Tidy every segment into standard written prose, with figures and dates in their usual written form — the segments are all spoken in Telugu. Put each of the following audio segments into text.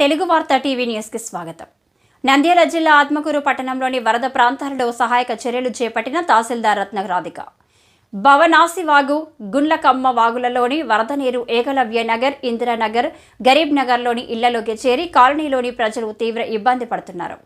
తెలుగు వార్త టీవీ న్యూస్కి స్వాగతం. నంద్యాల జిల్లా ఆత్మకూరు పట్టణంలోని వరద ప్రాంతాలలో సహాయక చర్యలు చేపట్టిన తహసీల్దార్ రత్నరాధిక. భవనాసి వాగు, గుండ్లకమ్మ వాగులలోని వరద నీరు ఏకలవ్య నగర్, ఇందిరానగర్, గరీబ్ నగర్లోని ఇళ్లలోకి చేరి కాలనీలోని ప్రజలు తీవ్ర ఇబ్బంది పడుతున్నారు.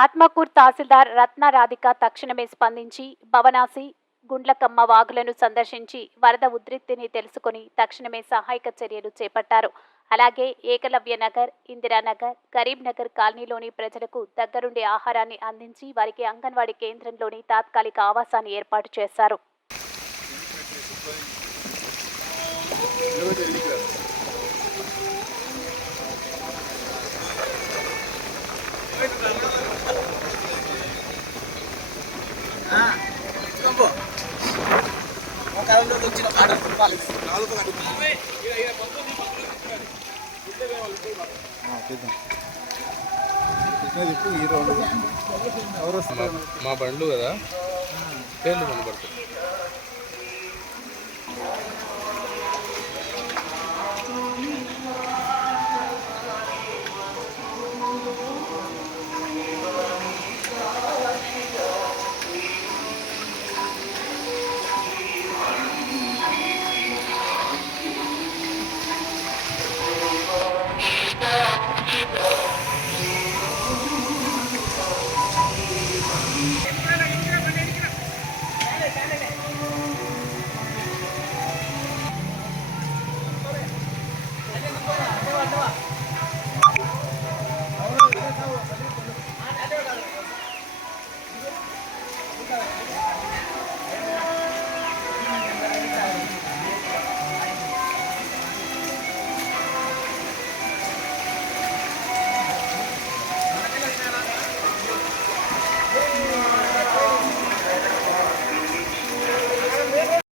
ఆత్మకూరు తహసీల్దార్ రత్నరాధిక తక్షణమే స్పందించి భవనాసి, గుండ్లకమ్మ వాగులను సందర్శించి వరద ఉధృతిని తెలుసుకుని తక్షణమే సహాయక చర్యలు చేపట్టారు. అలాగే ఏకలవ్య నగర్, ఇందిరానగర్, గరీబ్ నగర్ కాలనీలోని ప్రజలకు దగ్గరుండి ఆహారాన్ని అందించి వారికి అంగన్వాడీ కేంద్రంలోని తాత్కాలిక ఆవాసాన్ని ఏర్పాటు చేశారు. మా బండ్లు కదా పేర్లు కనబడుతుంది.